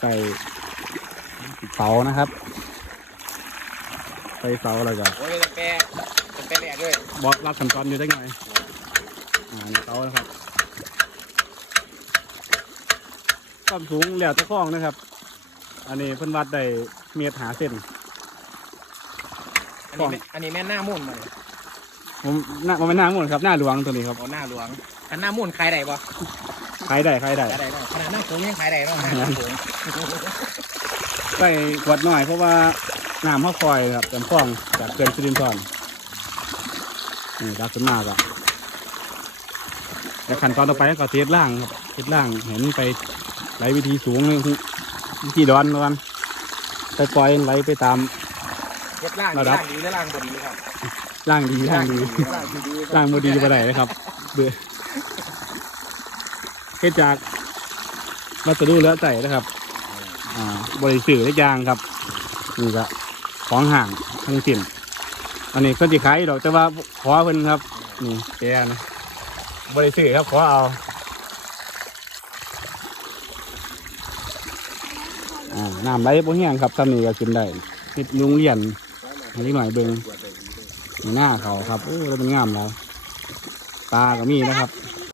ใส่เสานะครับใส่เสาแล้วก็โอ้ยเป็นแปรเป็นแปรแหลกด้วยบอกรับขั้นตอนอยู่ได้หน่อยอ่านี่เสานะครับความสูงแล้วแตะข้องนะครับ อันนี้เพิ่นวัดได้เมตรหาเส้นอันนี้แม่อันนี้แม่นหน้ามุ่นมาเลยผมหน้าผมเป็นหน้าหมุนครับหน้าหลวงตัวนี้ครับเอาหน้าหลวงอันหน้ามุ่นขายได้ปะ ขายได้ขายได้ขายได้เนาะขนาดหน้าโขงยังขายได้เนาะหน้าโขงใส่ขวดหน่อยเพราะว่าน้ำเขาคอยครับเต็มคลองจากเขื่อนสิรินธรนี่ดักขึ้นมากอะแต่ขั้นตอนต่อไปก็เทสล่างครับเทสล่างเห็นไปไหลวิธีสูงเลยวิธีดอนดอนไปปล่อยไหลไปตามเย็บล่างระดับล่างดีหรือล่างบนดีครับล่างดีล่างดีล่างดีล่างบดีไปไหนนะครับเบื่อ เฮ็ดจากวัสดุเหลือใส่นะครับ อ่าบริสื่อได้ยางครับ นี่ก็ของห่างทั้งสิ้นอันนี้ก็จะขายดอกแต่ว่าขอเพิ่นครับ นี่แกนะบริสื่อครับขอเอาอ่าน้ำไหลบ่แห้งครับทำนี่ก็กินได้ติดโรงเรียนอันนี้หน่อยเบิงนี่หน้าเขาครับโอ้แล้วมันงามแล้ว ปลาก็มีนะครับ